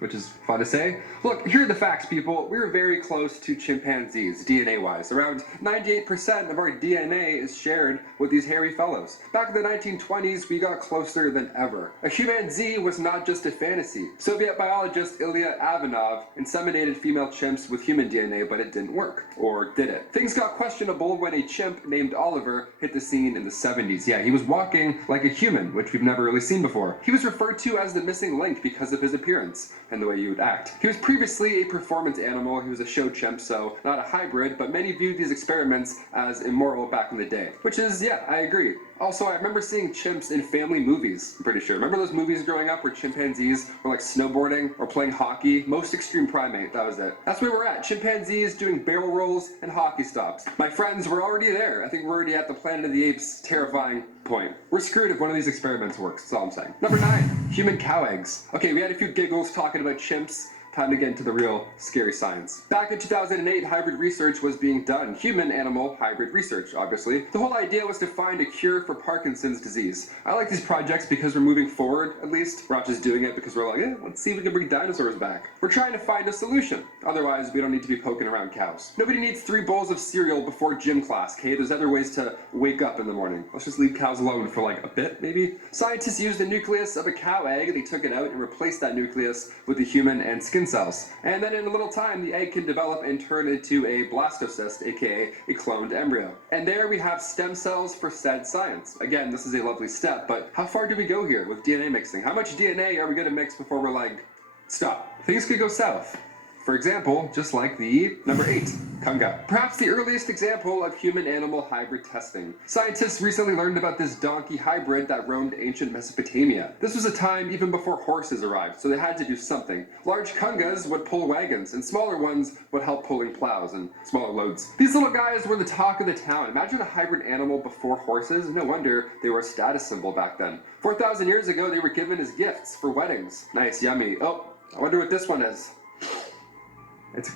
which is fun to say. Look, here are the facts, people. We were very close to chimpanzees, DNA-wise. Around 98% of our DNA is shared with these hairy fellows. Back in the 1920s, we got closer than ever. A humanzee was not just a fantasy. Soviet biologist Ilya Ivanov inseminated female chimps with human DNA, but it didn't work. Or did it? Things got questionable when a chimp named Oliver hit the scene in the 70s. Yeah, he was walking like a human, which we've never really seen before. He was referred to as the missing link because of his appearance and the way you would act. He was previously a performance animal. He was a show chimp, so not a hybrid, but many viewed these experiments as immoral back in the day. Which is, yeah, I agree. Also, I remember seeing chimps in family movies, I'm pretty sure. Remember those movies growing up where chimpanzees were like snowboarding or playing hockey? Most extreme primate, that was it. That's where we're at. Chimpanzees doing barrel rolls and hockey stops. My friends, we're already there. I think we're already at the Planet of the Apes terrifying point. We're screwed if one of these experiments works, that's all I'm saying. Number 9, human cow eggs. Okay, we had a few giggles talking about chimps. Time to get into the real scary science. Back in 2008, hybrid research was being done. Human-animal hybrid research, obviously. The whole idea was to find a cure for Parkinson's disease. I like these projects because we're moving forward, at least. We're not just doing it because we're like, let's see if we can bring dinosaurs back. We're trying to find a solution. Otherwise, we don't need to be poking around cows. Nobody needs 3 bowls of cereal before gym class, okay? There's other ways to wake up in the morning. Let's just leave cows alone for like a bit, maybe? Scientists used the nucleus of a cow egg. They took it out and replaced that nucleus with the human and skin cells. And then in a little time, the egg can develop and turn into a blastocyst, aka a cloned embryo. And there we have stem cells for said science. Again, this is a lovely step, but how far do we go here with DNA mixing? How much DNA are we gonna mix before we're like, stop? Things could go south. For example, just like the number 8, Kanga. Perhaps the earliest example of human-animal hybrid testing. Scientists recently learned about this donkey hybrid that roamed ancient Mesopotamia. This was a time even before horses arrived, so they had to do something. Large Kangas would pull wagons, and smaller ones would help pulling plows and smaller loads. These little guys were the talk of the town. Imagine a hybrid animal before horses. No wonder they were a status symbol back then. 4,000 years ago, they were given as gifts for weddings. Nice, yummy. Oh, I wonder what this one is. It's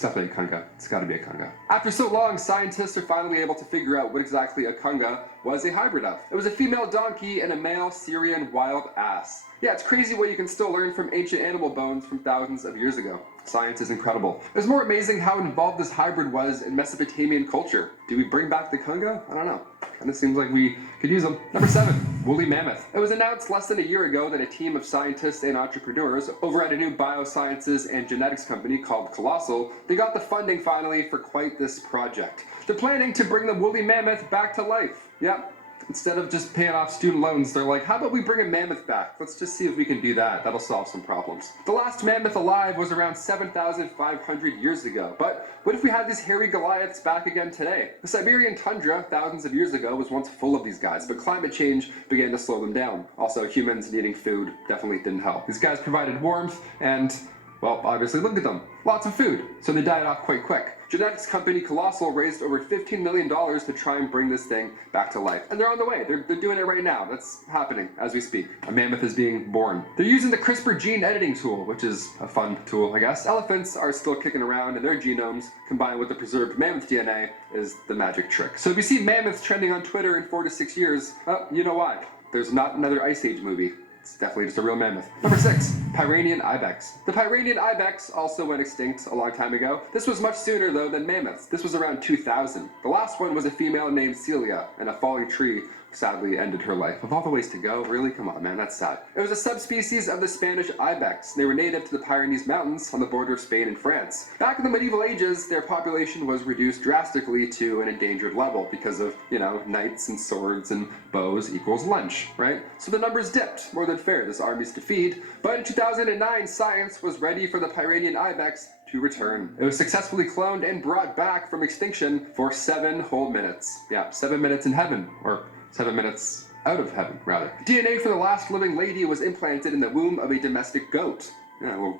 definitely a Kanga. It's gotta be a Kanga. After so long, scientists are finally able to figure out what exactly a Kanga was a hybrid of. It was a female donkey and a male Syrian wild ass. Yeah, it's crazy what you can still learn from ancient animal bones from thousands of years ago. Science is incredible. It's more amazing how involved this hybrid was in Mesopotamian culture. Do we bring back the Kanga? I don't know. Kinda seems like we could use them. Number 7, woolly mammoth. It was announced less than a year ago that a team of scientists and entrepreneurs over at a new biosciences and genetics company called Colossal, they got the funding finally for quite this project. They're planning to bring the woolly mammoth back to life. Yep. Instead of just paying off student loans, they're like, how about we bring a mammoth back? Let's just see if we can do that. That'll solve some problems. The last mammoth alive was around 7,500 years ago. But what if we had these hairy Goliaths back again today? The Siberian tundra, thousands of years ago, was once full of these guys, but climate change began to slow them down. Also, humans needing food definitely didn't help. These guys provided warmth and, well, obviously look at them. Lots of food, so they died off quite quick. Genetics company Colossal raised over $15 million to try and bring this thing back to life. And they're on the way. They're doing it right now. That's happening as we speak. A mammoth is being born. They're using the CRISPR gene editing tool, which is a fun tool, I guess. Elephants are still kicking around, and their genomes, combined with the preserved mammoth DNA, is the magic trick. So if you see mammoths trending on Twitter in 4 to 6 years, well, you know why. There's not another Ice Age movie. It's definitely just a real mammoth. Number 6, Pyrenean Ibex. The Pyrenean Ibex also went extinct a long time ago. This was much sooner though than mammoths. This was around 2000. The last one was a female named Celia, and a falling tree sadly ended her life. Of all the ways to go, really? Come on, man, that's sad. It was a subspecies of the Spanish ibex. They were native to the Pyrenees Mountains on the border of Spain and France. Back in the medieval ages, their population was reduced drastically to an endangered level because of, knights and swords and bows equals lunch, right? So the numbers dipped, more than fair. There's armies to feed. But in 2009, science was ready for the Pyrenean ibex to return. It was successfully cloned and brought back from extinction for 7 whole minutes. Yeah, 7 minutes in heaven, or 7 minutes out of heaven, rather. DNA for the last living lady was implanted in the womb of a domestic goat. Yeah, a little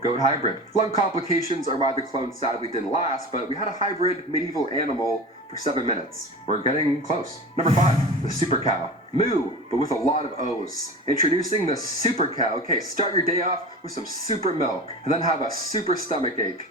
goat hybrid. Lung complications are why the clone sadly didn't last, but we had a hybrid medieval animal for 7 minutes. We're getting close. Number 5, the super cow. Moo, but with a lot of O's. Introducing the super cow. Okay, start your day off with some super milk, and then have a super stomach ache.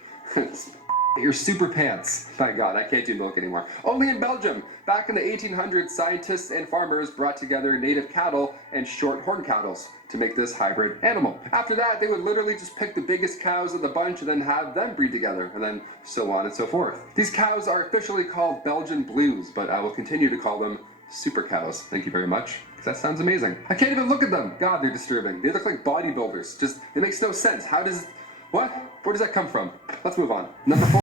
your super pants. My God, I can't do milk anymore. Only in Belgium. Back in the 1800s, scientists and farmers brought together native cattle and short-horn cattle to make this hybrid animal. After that, they would literally just pick the biggest cows of the bunch and then have them breed together, and then so on and so forth. These cows are officially called Belgian Blues, but I will continue to call them super cows. Thank you very much, because that sounds amazing. I can't even look at them. God, they're disturbing. They look like bodybuilders. Just, it makes no sense. How does, what? Where does that come from? Let's move on. Number 4.